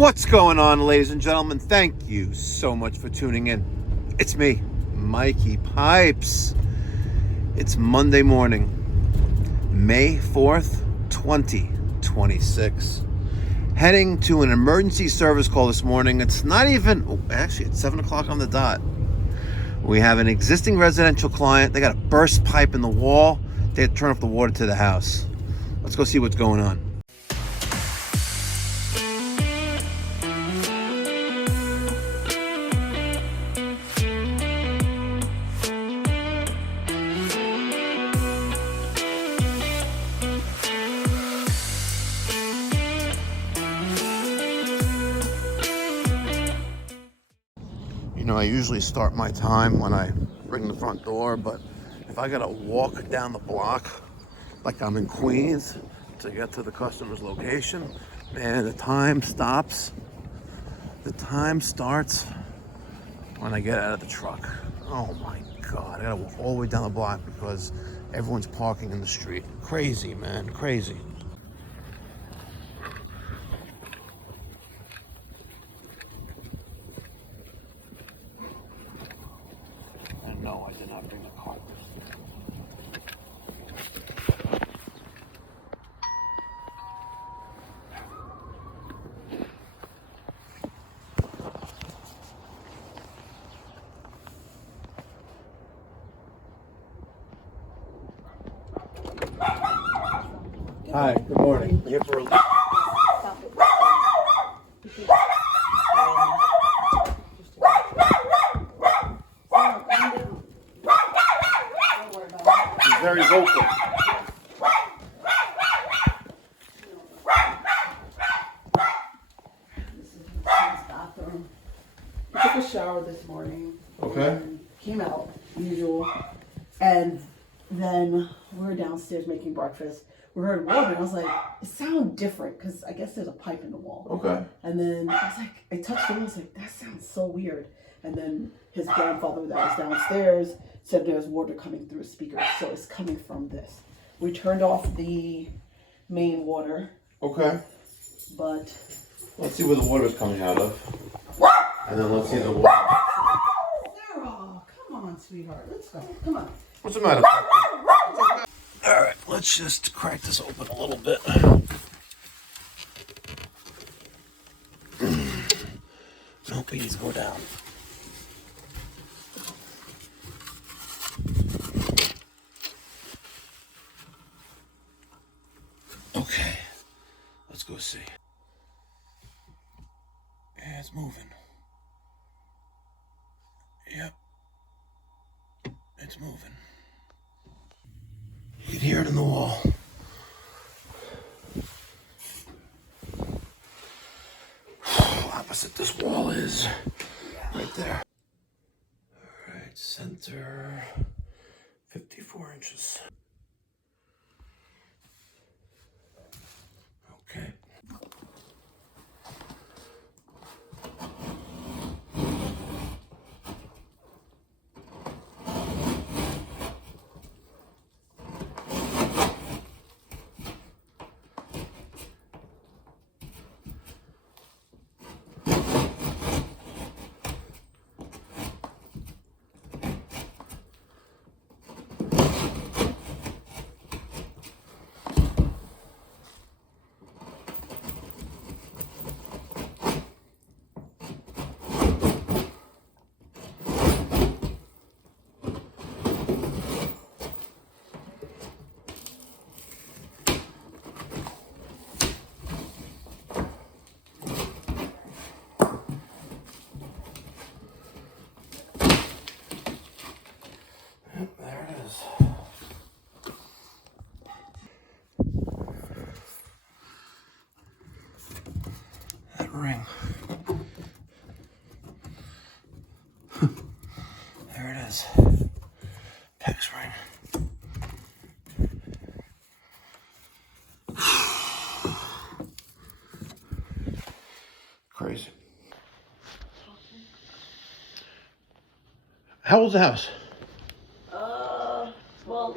What's going on, ladies and gentlemen? Thank you so much for tuning in. It's me, Mikey Pipes. It's Monday morning, May 4th, 2026. Heading to an emergency service call this morning. It's not even, actually it's 7 o'clock on the dot. We have an existing residential client. They got a burst pipe in the wall. They had to turn off the water to the house. Let's go see what's going on. You know, I usually start my time when I ring the front door, but if I gotta walk down the block like I'm in Queens to get to the customer's location, man, the time stops. The time starts when I get out of the truck. Oh my God, I gotta walk all the way down the block because everyone's parking in the street. Crazy, man, crazy. And no, I did not bring the cart. Hi, good morning. Here for a He's very vocal. This is his bathroom. He took a shower this morning. Okay. And came out, usual. And then we were downstairs making breakfast. We heard water, and I was like, it sounded different because I guess there's a pipe in the wall. Okay. And then I was like, I touched it, and I was like, that sounds so weird. And then his grandfather that was downstairs said there's water coming through a speaker, so it's coming from this. We turned off the main water, Okay. but Let's see where the water is coming out of. And then let's see the water. Sarah, come on, sweetheart, let's go. Come on. What's the matter? Alright, let's just crack this open a little bit. No, please go down. Okay, let's go see. Yeah, it's moving. Yep, it's moving. You can hear it in the wall. Opposite this wall is right there. All right, center 54 inches. Okay. There it is. That ring. There it is. PEX ring. Crazy. How old's the house? Well,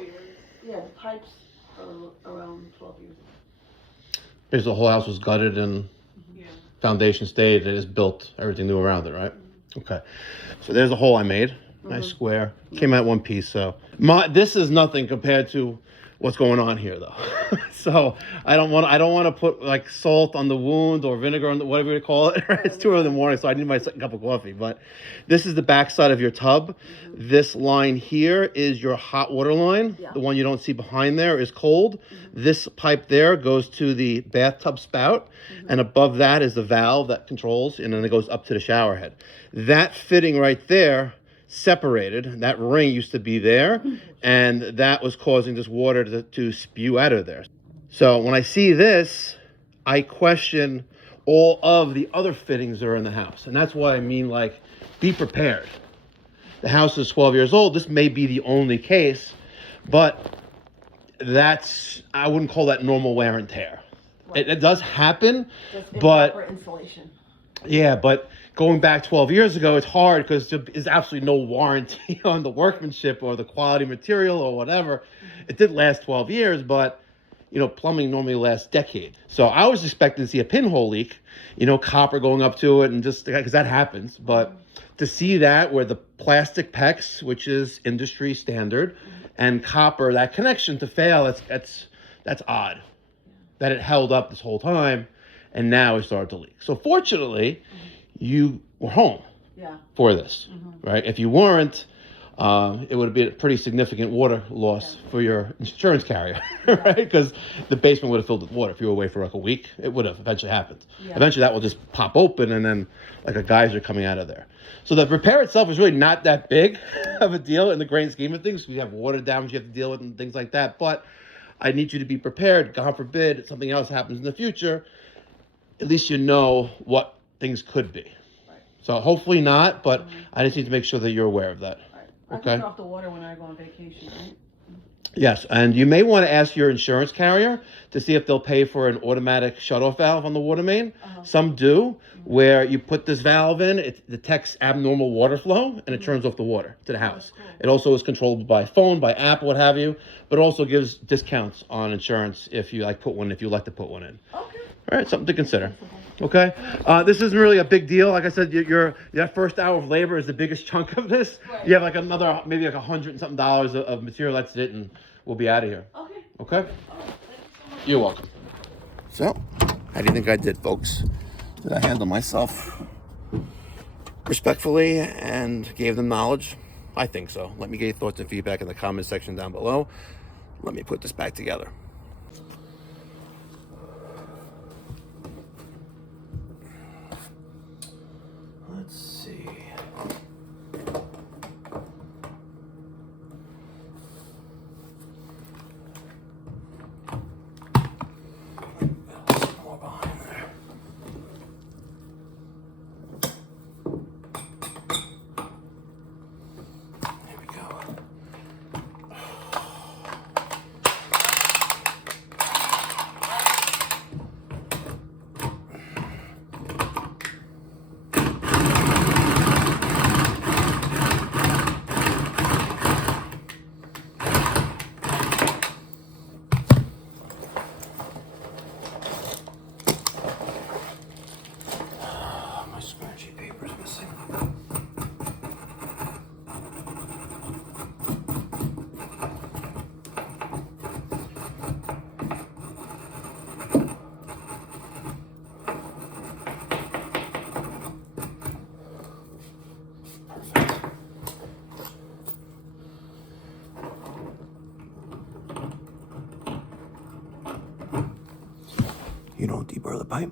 yeah, the pipes are around 12 years old. Is the whole house was gutted and Yeah. foundation stayed, it is built everything new around it, right? Okay. So there's a hole I made. Nice square. Came out one piece. So this is nothing compared to what's going on here, though. So I don't want to put like salt on the wound or vinegar on the, whatever you call it. Right? It's 2 in the morning, so I need my second cup of coffee. But this is the back side of your tub. This line here is your hot water line. The one you don't see behind there is cold. This pipe there goes to the bathtub spout, and above that is the valve that controls, and then it goes up to the shower head. That fitting right there separated. That ring used to be there, and that was causing this water to spew out of there. So when I see this, I question all of the other fittings that are in the house. And that's why I mean, like, be prepared. The house is 12 years old. This may be the only case, but I wouldn't call that normal wear and tear. Right. It does happen, but insulation. Yeah, but going back 12 years ago, it's hard because there's absolutely no warranty on the workmanship or the quality material or whatever. It did last 12 years, but, plumbing normally lasts decades. So I was expecting to see a pinhole leak, copper going up to it, and just because that happens. But to see that where the plastic PEX, which is industry standard, and copper, that connection to fail, that's odd. That it held up this whole time, and now it started to leak. So fortunately, you were home for this, right? If you weren't, it would have been a pretty significant water loss for your insurance carrier, right? Because the basement would have filled with water. If you were away for like a week, it would have eventually happened. Eventually that will just pop open, and then like a geyser coming out of there. So the repair itself is really not that big of a deal in the grand scheme of things. You have water damage you have to deal with and things like that. But I need you to be prepared. God forbid something else happens in the future. At least you know what things could be. Right. So hopefully not, but I just need to make sure that you're aware of that. Right. I can turn off the water when I go on vacation, right? Yes, and you may want to ask your insurance carrier to see if they'll pay for an automatic shutoff valve on the water main. Some do, where you put this valve in, it detects abnormal water flow, and it turns off the water to the house. Cool. It also is controlled by phone, by app, what have you, but it also gives discounts on insurance if you like to put one in. Okay. All right, something to consider. Okay, this isn't really a big deal. Like I said, that first hour of labor is the biggest chunk of this. Right. You have like another maybe like $100 and something of material. That's it, and we'll be out of here. Okay. Okay. Right, thank you so much. You're welcome. So, how do you think I did, folks? Did I handle myself respectfully and gave them knowledge? I think so. Let me get your thoughts and feedback in the comment section down below. Let me put this back together. Let's see. Some more behind there. There we go. My scratchy paper's missing. Perfect. You don't deburr the pipe.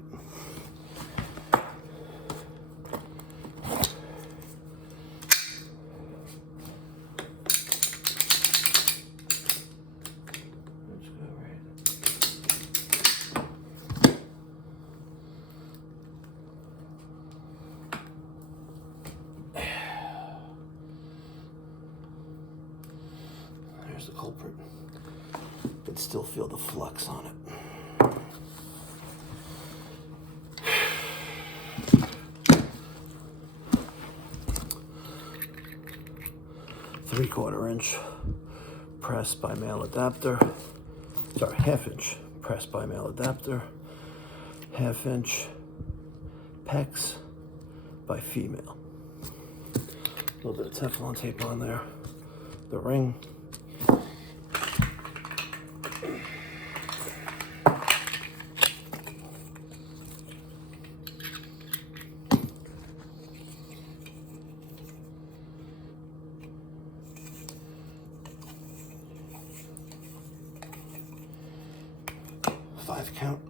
There's the culprit. You can still feel the flux on it. 3/4 inch press by male adapter. Sorry, 1/2 inch press by male adapter. 1/2 inch PEX by female. A little bit of Teflon tape on there. The ring. Five count.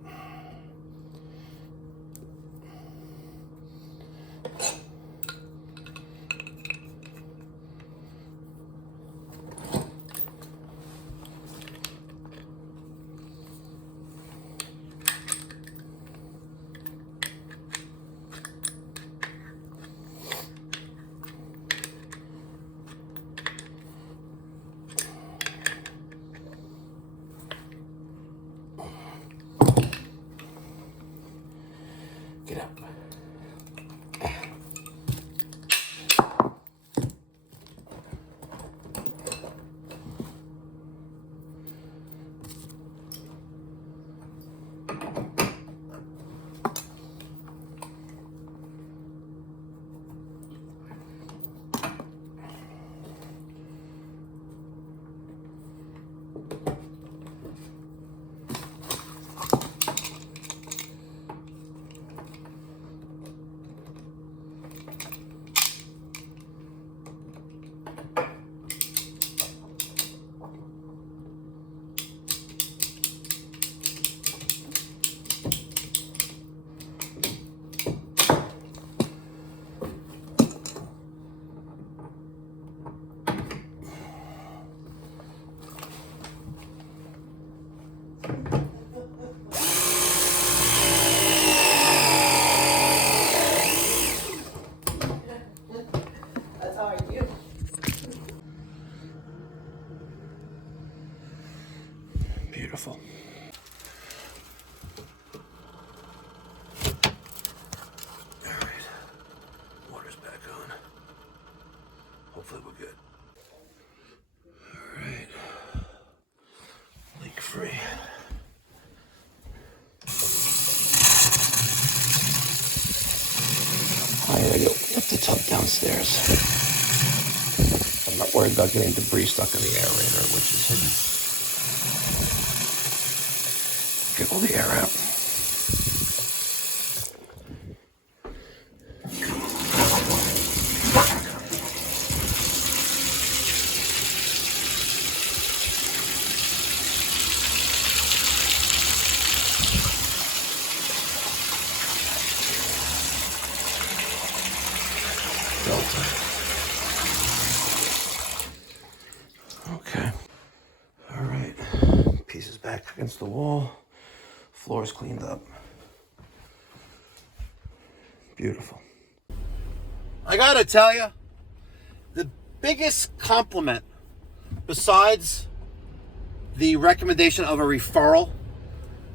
Get up. That's how I do. Beautiful. All right. Water's back on. Hopefully we're good. All right. Leak free. I gotta go lift the tub downstairs. I'm not worried about getting debris stuck in the aerator, which is hidden. Get all the air out. Okay. All right. Pieces back against the wall. Floor's cleaned up. Beautiful. I gotta tell you, the biggest compliment, besides the recommendation of a referral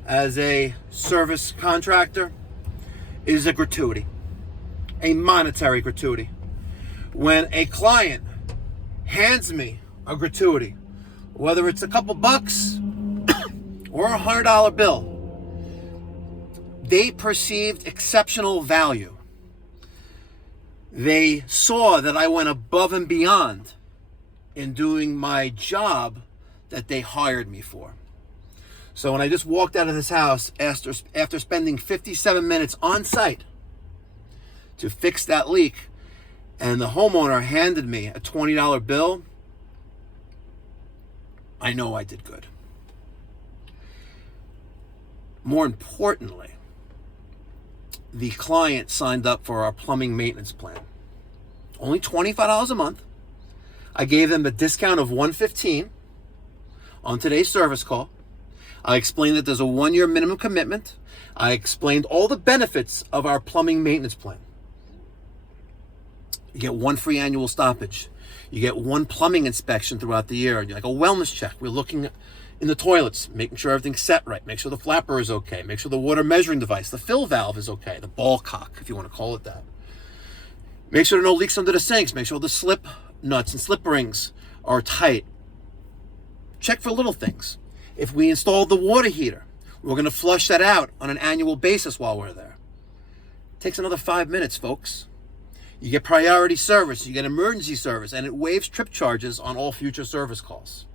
as a service contractor, is a gratuity, a monetary gratuity. When a client hands me a gratuity, whether it's a couple bucks or $100 bill, they perceived exceptional value. They saw that I went above and beyond in doing my job that they hired me for. So when I just walked out of this house after spending 57 minutes on site to fix that leak, and the homeowner handed me a $20 bill, I know I did good. More importantly, the client signed up for our plumbing maintenance plan. Only $25 a month. I gave them a discount of $115 on today's service call. I explained that there's a 1-year minimum commitment. I explained all the benefits of our plumbing maintenance plan. You get 1 free annual stoppage. You get 1 plumbing inspection throughout the year, like a wellness check. We're looking in the toilets, making sure everything's set right, make sure the flapper is okay, make sure the water measuring device, the fill valve is okay, the ball cock, if you want to call it that. Make sure there are no leaks under the sinks, make sure the slip nuts and slip rings are tight. Check for little things. If we install the water heater, we're going to flush that out on an annual basis while we're there. Takes another 5 minutes, folks. You get priority service, you get emergency service, and it waives trip charges on all future service calls.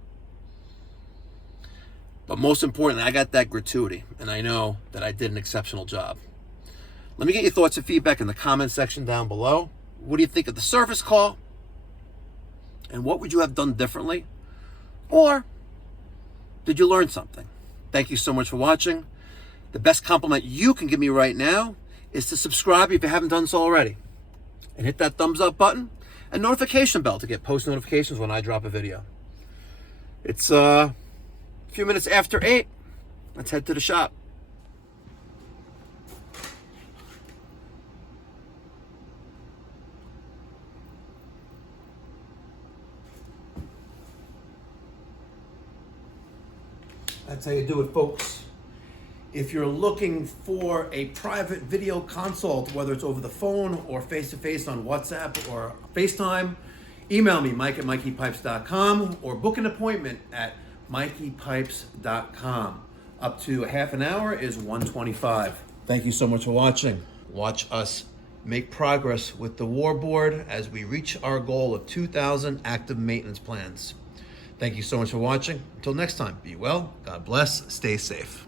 But most importantly, I got that gratuity, and I know that I did an exceptional job. Let me get your thoughts and feedback in the comment section down below. What do you think of the service call? And what would you have done differently? Or did you learn something? Thank you so much for watching. The best compliment you can give me right now is to subscribe if you haven't done so already. And hit that thumbs up button and notification bell to get post notifications when I drop a video. It's a few minutes after 8. Let's head to the shop. That's how you do it, folks. If you're looking for a private video consult, whether it's over the phone or face-to-face on WhatsApp or FaceTime, email me, mike@mikeypipes.com, or book an appointment at mikeypipes.com. Up to a half an hour is $125. Thank you so much for watching. Watch us make progress with the War Board as we reach our goal of 2,000 active maintenance plans. Thank you so much for watching. Until next time, be well, God bless, stay safe.